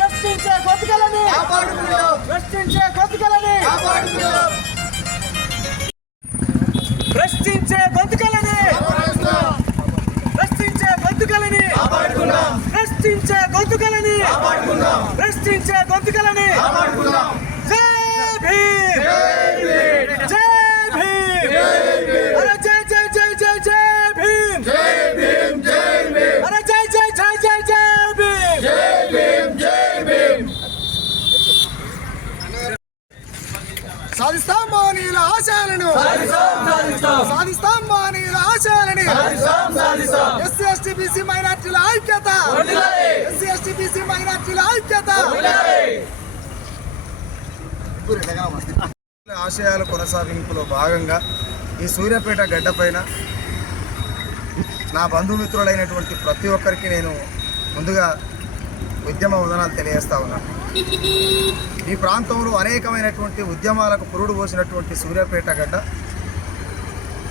రక్షించే బతుకలని రక్షించే బతుకలని రక్షించే గొంతుకలని రక్షించే గొంతుకలని రక్షించే గొంతుకలని రక్షించే గొంతుకలని జై భీమ్. జై భీమ్. ఎస్సీ ఎస్టీ బీసీ మైనార్టీల ఐక్యత. ఎస్సీ ఎస్టీ బీసీ మైనార్టీల ఐక్యత. ఆశయాల కొనసాగింపులో భాగంగా ఈ సూర్యాపేట గడ్డపైన నా బంధుమిత్రులైనటువంటి ప్రతి ఒక్కరికి నేను ముందుగా ఉద్యమ వదనాలు తెలియజేస్తా ఉన్నాను ఈ ప్రాంతంలో అనేకమైనటువంటి ఉద్యమాలకు పురుడు పోసినటువంటి సూర్యాపేట గడ్డ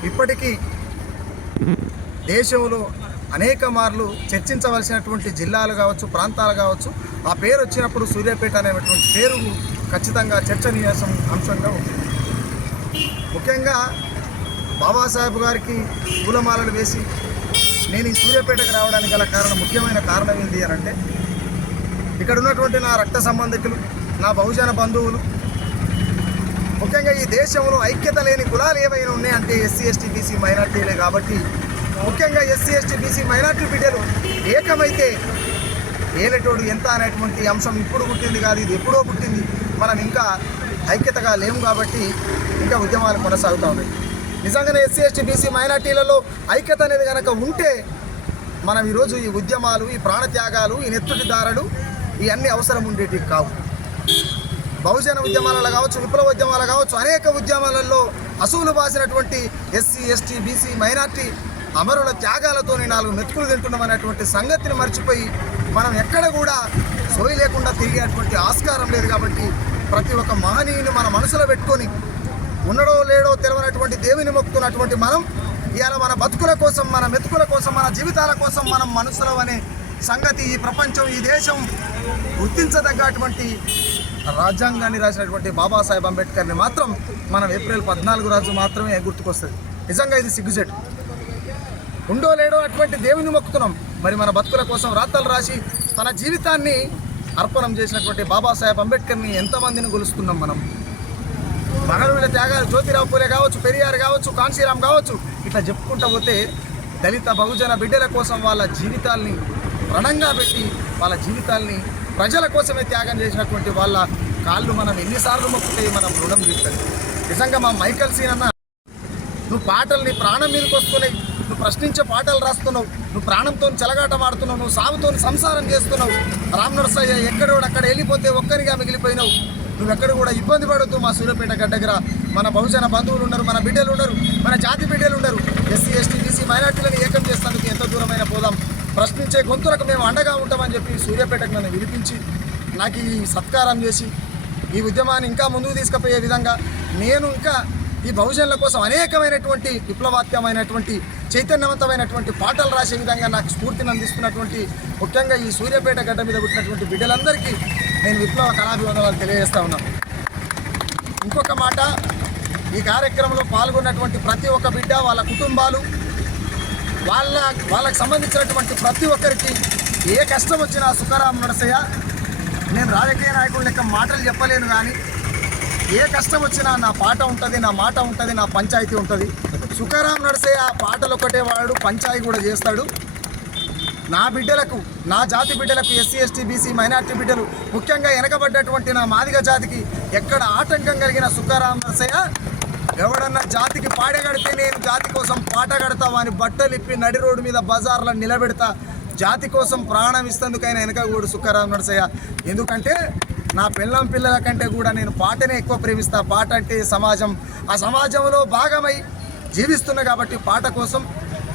ఇప్పటికీ దేశంలో అనేక మార్లు చర్చించవలసినటువంటి జిల్లాలు కావచ్చు ప్రాంతాలు కావచ్చు ఆ పేరు వచ్చినప్పుడు సూర్యాపేట అనేటువంటి పేరు ఖచ్చితంగా చర్చనీయాసం అంశంగా ఉంది. ముఖ్యంగా బాబాసాహెబ్ గారికి పూలమాలలు వేసి నేను ఈ సూర్యాపేటకు రావడానికి గల కారణం ముఖ్యమైన కారణం ఏంటి అని అంటే ఇక్కడ ఉన్నటువంటి నా రక్త సంబంధికులు నా బహుజన బంధువులు ముఖ్యంగా ఈ దేశంలో ఐక్యత లేని కులాలు ఏవైనా ఉన్నాయంటే ఎస్సీ ఎస్టీ బీసీ మైనార్టీలే కాబట్టి ముఖ్యంగా ఎస్సీ ఎస్టీ బీసీ మైనార్టీ బిడ్డలు ఏకమైతే ఏలటోడు ఎంత అనేటువంటి అంశం ఇప్పుడు పుట్టింది కాదు ఇది ఎప్పుడో పుట్టింది. మనం ఇంకా ఐక్యతగా లేము కాబట్టి ఇంకా ఉద్యమాలు కొనసాగుతూ ఉన్నాయి. నిజంగానే ఎస్సీ ఎస్టీ బీసీ మైనార్టీలలో ఐక్యత అనేది కనుక ఉంటే మనం ఈరోజు ఈ ఉద్యమాలు ఈ ప్రాణత్యాగాలు ఈ నెత్తుటిదారులు ఇవన్నీ అవసరం ఉండేటివి కావు. బహుజన ఉద్యమాలలో కావచ్చు విప్లవ ఉద్యమాలు కావచ్చు అనేక ఉద్యమాలలో అసూలు బాసినటువంటి ఎస్సీ ఎస్టీ బీసీ మైనార్టీ అమరుల త్యాగాలతోని నాలుగు మెతుకులు తింటున్నాం అనేటువంటి సంగతిని మర్చిపోయి మనం ఎక్కడ కూడా సోయి లేకుండా తిరిగేటువంటి ఆస్కారం లేదు కాబట్టి ప్రతి ఒక్క మహనీయుని మన మనసులో పెట్టుకొని ఉండడో లేడో తెలవనటువంటి దేవుని మొక్కుతున్నటువంటి మనం ఇవాళ మన బతుకుల కోసం మన మెతుకుల కోసం మన జీవితాల కోసం మనం మనసులో అనే సంగతి ఈ ప్రపంచం ఈ దేశం గుర్తించదగ్గటువంటి రాజ్యాంగాన్ని రాసినటువంటి బాబాసాహెబ్ అంబేద్కర్ని మాత్రం మనం ఏప్రిల్ పద్నాలుగు రోజు మాత్రమే గుర్తుకొస్తుంది. నిజంగా ఇది సిగ్గుజెట్ ఉండో లేడో అటువంటి దేవుని మొక్కుతున్నాం మరి మన బతుకుల కోసం రాతలు రాసి తన జీవితాన్ని అర్పణం చేసినటువంటి బాబాసాహెబ్ అంబేద్కర్ని ఎంతమందిని గొలుస్తున్నాం మనం? మహనీయుల త్యాగాలు జ్యోతిరావు పూలే కావచ్చు పెరియార్ కావచ్చు కాన్సీరామ్ కావచ్చు ఇట్లా చెప్పుకుంటూ పోతే దళిత బహుజన బిడ్డల కోసం వాళ్ళ జీవితాల్ని రణంగా పెట్టి వాళ్ళ జీవితాల్ని ప్రజల కోసమే త్యాగం చేసినటువంటి వాళ్ళ కాళ్ళు మనం ఎన్నిసార్లు మొక్కితే మనం రుణం తీస్తుంది నిజంగా మా మైకల్ సీన్ అన్న నువ్వు పాటలు నీ ప్రాణం మీదకి వస్తున్నాయి. నువ్వు ప్రశ్నించే పాటలు రాస్తున్నావు. నువ్వు ప్రాణంతో చెలగాట ఆడుతున్నావు. నువ్వు సాగుతో సంసారం చేస్తున్నావు. రామ్ నరసయ్య ఎక్కడ అక్కడ వెళ్ళిపోతే ఒక్కరిగా మిగిలిపోయినావు. నువ్వు ఎక్కడ కూడా ఇబ్బంది పడద్దు మా సూర్యపేట గడ్డ దగ్గర మన బహుజన బంధువులు ఉన్నారు మన బిడ్డలు ఉన్నారు మన జాతి బిడ్డలు ఉన్నారు ఎస్సీ ఎస్టీ బీసీ మైనార్టీలను ఏకం చేస్తానికి ఎంత దూరమైన పోదాం ప్రశ్నించే గొంతులకు మేము అండగా ఉంటామని చెప్పి సూర్యాపేటకు నన్ను విలిపించి నాకు ఈ సత్కారం చేసి ఈ ఉద్యమాన్ని ఇంకా ముందుకు తీసుకుపోయే విధంగా నేను ఇంకా ఈ బహుజనుల కోసం అనేకమైనటువంటి విప్లవాత్మకమైనటువంటి చైతన్యవంతమైనటువంటి పాటలు రాసే విధంగా నాకు స్ఫూర్తిని అందిస్తున్నటువంటి ముఖ్యంగా ఈ సూర్యాపేట గడ్డ మీద పుట్టినటువంటి బిడ్డలందరికీ నేను విప్లవ కళాభివందనాలు తెలియజేస్తా ఉన్నాను. ఇంకొక మాట ఈ కార్యక్రమంలో పాల్గొన్నటువంటి ప్రతి ఒక్క బిడ్డ వాళ్ళ కుటుంబాలు వాళ్ళ వాళ్ళకి సంబంధించినటువంటి ప్రతి ఒక్కరికి ఏ కష్టం వచ్చినా సుఖారాం నరసయ్య. నేను రాజకీయ నాయకుడు లెక్క మాటలు చెప్పలేను కానీ ఏ కష్టం వచ్చినా నా పాట ఉంటుంది నా మాట ఉంటుంది నా పంచాయతీ ఉంటుంది. సుఖారాం నరసయ్య ఆ పాటలు ఒకటే వాడు పంచాయతీ కూడా చేస్తాడు. నా బిడ్డలకు నా జాతి బిడ్డలకు ఎస్సీ ఎస్టీ బీసీ మైనార్టీ బిడ్డలు ముఖ్యంగా వెనకబడ్డటువంటి నా మాదిగ జాతికి ఎక్కడ ఆటంకం కలిగిన సుఖారాం నరసయ్య? ఎవడన్నా జాతికి పాడగడితే నేను జాతి కోసం పాట కడతా అని బట్టలు ఇప్పి నడి రోడ్డు మీద బజార్లో నిలబెడతా జాతి కోసం ప్రాణం ఇస్తందుకైనా వెనక కూడా సుఖరాం నడసయ్య ఎందుకంటే నా పిల్లం పిల్లల కంటే కూడా నేను పాటనే ఎక్కువ ప్రేమిస్తా. పాట అంటే సమాజం. ఆ సమాజంలో భాగమై జీవిస్తున్నా కాబట్టి పాట కోసం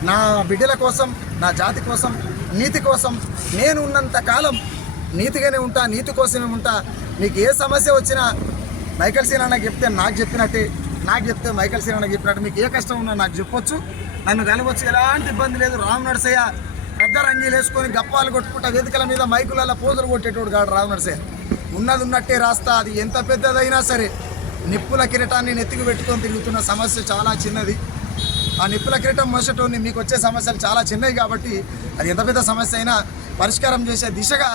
నా బిడ్డల కోసం నా జాతి కోసం నీతి కోసం నేను ఉన్నంత కాలం నీతిగానే ఉంటా నీతి కోసమే ఉంటా. నీకు ఏ సమస్య వచ్చినా మైకల్ సీన్ అన్న చెప్తే నాకు చెప్పినట్టే నాకు చెప్తే మైకల్ సీన్ అన్నకి చెప్పినట్టు మీకు ఏ కష్టం ఉన్నా నాకు చెప్పొచ్చు. నన్ను కలవచ్చు ఎలాంటి ఇబ్బంది లేదు. రామ్ నడసయ్య పెద్ద రంగీలు వేసుకొని గప్పాలు కొట్టుకుంటా వేదికల మీద మైకులలో పోజులు కొట్టేటోడు కాడు రామ్ నరసయ్య. ఉన్నది ఉన్నట్టే రాస్తా అది ఎంత పెద్దదైనా సరే. నిప్పుల కిరీటాన్ని నెత్తికి పెట్టుకొని తిరుగుతున్న సమస్య చాలా చిన్నది. ఆ నిప్పుల కిరీటం మోసటోని మీకు వచ్చే సమస్యలు చాలా చిన్నవి కాబట్టి అది ఎంత పెద్ద సమస్య అయినా పరిష్కారం చేసే దిశగా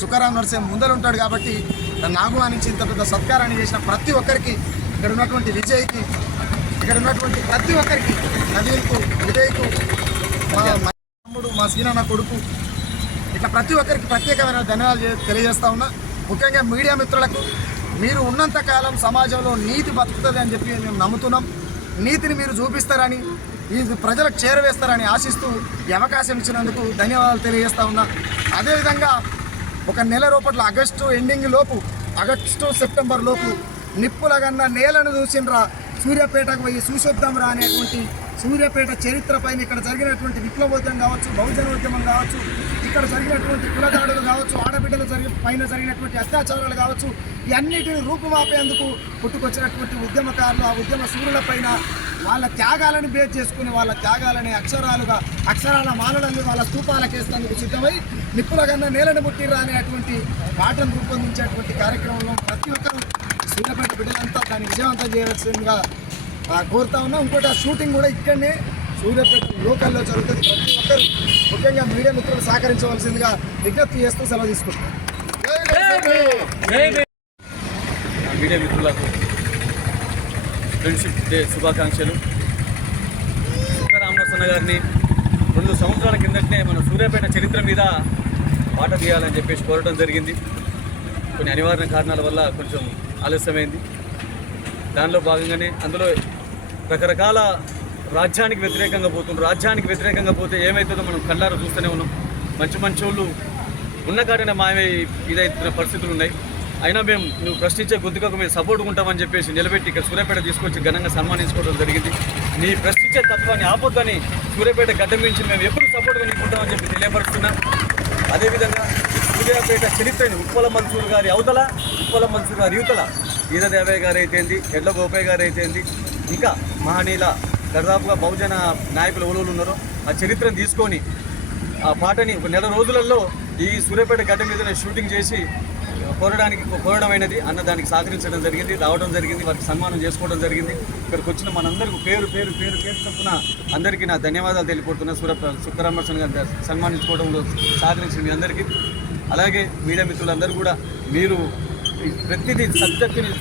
సుఖరాం నరసింహ ముందరుంటాడు కాబట్టి నన్ను అనించి ఇంత పెద్ద సత్కారాన్ని చేసిన ప్రతి ఒక్కరికి ఇక్కడ ఉన్నటువంటి విజయ్కి ఇక్కడ ఉన్నటువంటి ప్రతి ఒక్కరికి నవీన్కు విజయ్కు మా తమ్ముడు మా సీనా కొడుకు ఇట్లా ప్రతి ఒక్కరికి ప్రత్యేకమైన ధన్యవాదాలు తెలియజేస్తా ఉన్నా. ముఖ్యంగా మీడియా మిత్రులకు మీరు ఉన్నంత కాలం సమాజంలో నీతి బతుకుతుంది అని చెప్పి మేము నమ్ముతున్నాం. నీతిని మీరు చూపిస్తారని ఈ ప్రజలకు చేరవేస్తారని ఆశిస్తూ ఈ అవకాశం ఇచ్చినందుకు ధన్యవాదాలు తెలియజేస్తా ఉన్నా. అదేవిధంగా ఒక నెల రూపట్ల ఆగస్టు ఎండింగ్ లోపు ఆగస్టు సెప్టెంబర్ లోపు నిప్పులగన్న నేలను చూసిండ్రా. సూర్యాపేటకు పోయి చూసొద్దాంరా అనేటువంటి సూర్యాపేట చరిత్ర పైన ఇక్కడ జరిగినటువంటి విప్లవోద్యం కావచ్చు బహుజనోద్యమం కావచ్చు ఇక్కడ జరిగినటువంటి కులదాడులు కావచ్చు ఆడబిడ్డలు జరిగి పైన జరిగినటువంటి అత్యాచారాలు కావచ్చు ఇవన్నిటిని రూపుమాపేందుకు పుట్టుకొచ్చినటువంటి ఉద్యమకారులు ఆ ఉద్యమ సూర్యుల పైన వాళ్ళ త్యాగాలను బేస్ చేసుకుని వాళ్ళ త్యాగాలని అక్షరాలుగా అక్షరాల మాలలను వాళ్ళ స్తూపాలకేసేందుకు సిద్ధమై నిప్పులగన్న నేలను ముట్టిర్రా అనేటువంటి పాటను రూపొందించేటువంటి కార్యక్రమంలో ప్రతి ఒక్కరు సూర్యాపేట బిడ్డలంతా దాన్ని విజయవంతం చేయవలసిందిగా కోరుతా ఉన్నాం. ఇంకోటి ఆ షూటింగ్ కూడా ఇక్కడనే సూర్యాపేట లోకల్లో జరుగుతుంది. ప్రతి ఒక్కరు ముఖ్యంగా మీడియా మిత్రులు సహకరించవలసిందిగా విజ్ఞప్తి చేస్తూ సెలవు తీసుకుంటాం మీడియా మిత్రులకు ఫ్రెండ్షిప్ డే శుభాకాంక్షలు. రామనరసన్న గారిని రెండు సంవత్సరాల కిందటనే మన సూర్యాపేట చరిత్ర మీద పాట తీయాలని చెప్పేసి కోరడం జరిగింది. కొన్ని అనివార్య కారణాల వల్ల కొంచెం ఆలస్యమైంది. దానిలో భాగంగానే అందులో రకరకాల రాజ్యానికి వ్యతిరేకంగా పోతున్నారు రాజ్యానికి వ్యతిరేకంగా పోతే ఏమవుతుందో మనం కళ్ళారు చూస్తూనే ఉన్నాం. మంచి మంచి వాళ్ళు ఉన్న కాడనే మాయమై ఇదైతున్న పరిస్థితులు ఉన్నాయి. అయినా మేము నువ్వు ప్రశ్నించే గుర్తుకు మేము సపోర్ట్ ఉంటామని చెప్పేసి నిలబెట్టి ఇక్కడ సూర్యాపేట తీసుకొచ్చి ఘనంగా సన్మానించుకోవడం జరిగింది. నీ ప్రశ్నించే తత్వాన్ని ఆపొద్దని సూర్యాపేట గడ్డ మించి మేము ఎప్పుడు సపోర్ట్గా నీకుంటామని చెప్పి తెలియపరుస్తున్నా. అదేవిధంగా సూర్యాపేట చరిత్రని ఉప్పల మన్సూర్ గారి అవతల ఉప్పల మన్సూర్ గారి యువతల ఈరదేవయ్య గారు అయితేంది ఎడ్ల గోపయ్య గారు అయితేంది ఇంకా మహనీయుల దాదాపుగా బహుజన నాయకులు ఎవరు ఉన్నారో ఆ చరిత్రను తీసుకొని ఆ పాటని ఒక నెల రోజులలో ఈ సూర్యాపేట గడ్డ మీద షూటింగ్ చేసి కోరడానికి కోరడమైనది అన్న దానికి సహకరించడం జరిగింది రావడం జరిగింది వారికి సన్మానం చేసుకోవడం జరిగింది. ఇక్కడికి వచ్చిన మనందరికీ పేరు పేరు పేరు పేరు చొప్పున అందరికీ నా ధన్యవాదాలు తెలియపడుతున్నా. సూర్య సుఖరామర్శన్ గారు సన్మానించుకోవడంలో సహకరించిన మీ అందరికీ. అలాగే మీడియా మిత్రులందరూ కూడా మీరు ఈ ప్రతిదీ సబ్జెక్టుని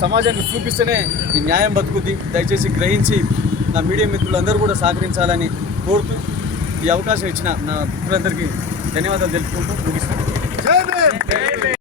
సమాజానికి చూపిస్తేనే ఈ న్యాయం బతుకుద్ది. దయచేసి గ్రహించి నా మీడియా మిత్రులందరూ కూడా సహకరించాలని కోరుతూ ఈ అవకాశం ఇచ్చిన నా మిత్రులందరికీ ధన్యవాదాలు తెలుపుకుంటూ ముగిస్తాను